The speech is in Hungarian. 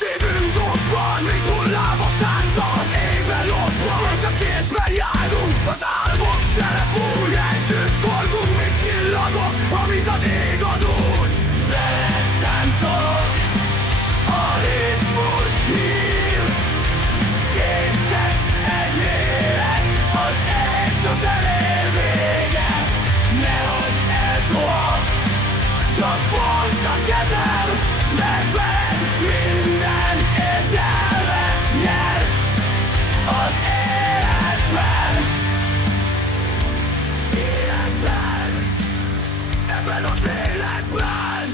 Szívünk dobban, mint hullámok tánca az égben lobban. És a kézben járunk, az álmok szere fúj. Együtt forgunk, mint csillagok, amit az ég ad úgy. Veled táncolok, a ritmus hív. Két test, egy lélek, az ég sosem ér véget. Nehogy el soha, csak fogd a kezem, mert veled minden értelmet nyer az életben. Ebben az életben.